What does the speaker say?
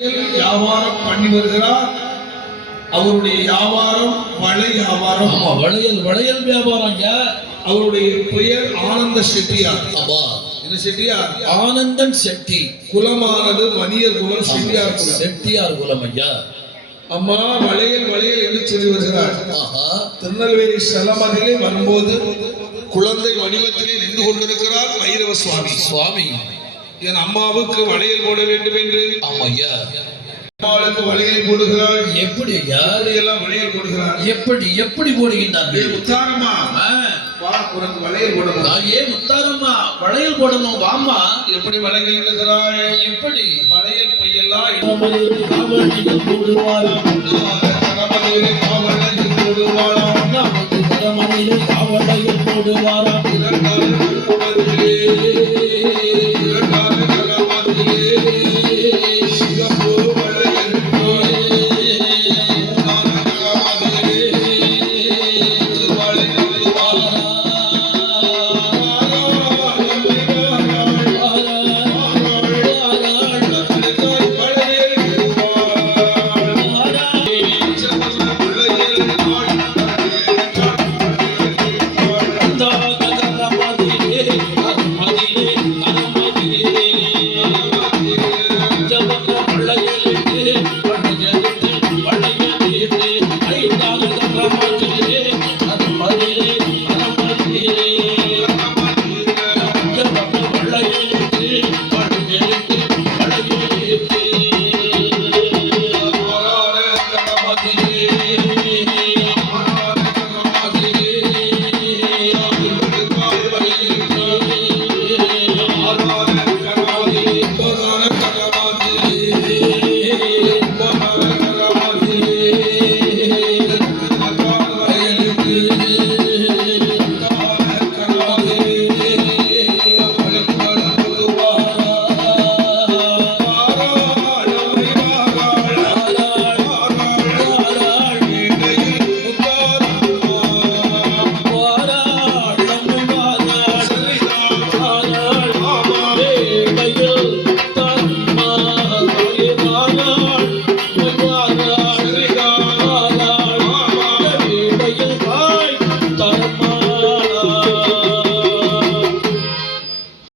வியாபாரம் பண்ணி வருகிறார். அவருடைய வியாபாரம் வளை வியாபாரம். வளையல் வியாபாரம். அவருடைய பெயர் ஆனந்த செட்டியார். என்ன செட்டியார்? ஆனந்தன் செட்டி. குலமானது வணிகர் குலம், செட்டியார் குலம். செட்டியார் குலம் ஐயா. அம்மா வளையல் என்று சொல்லி வருகிறார். திருநெல்வேலி ஸ்தலமதிலே வரும்போது குழந்தை வடிவத்திலே நின்று கொண்டிருக்கிறார் வைரவ சுவாமி. என் அம்மாவுக்கு வளையல் போட வேண்டும் என்று. ஆமையா. அம்மாவுக்கு வளையல் போடுகிறார். எப்படி ஐயா? எல்லாம் வளையல் போடுகிறார். எப்படி போடுகின்றார்கள்? முத்தாரம்மா வா, உனக்கு வளையல் போடணும். முத்தாரம்மா வளையல் போடணும் வாமா. எப்படி வளையல் இருக்கிறாய்? எப்படி வளையல் பையெல்லாம் போடுவாரா? காவலையில் போடுவாரா?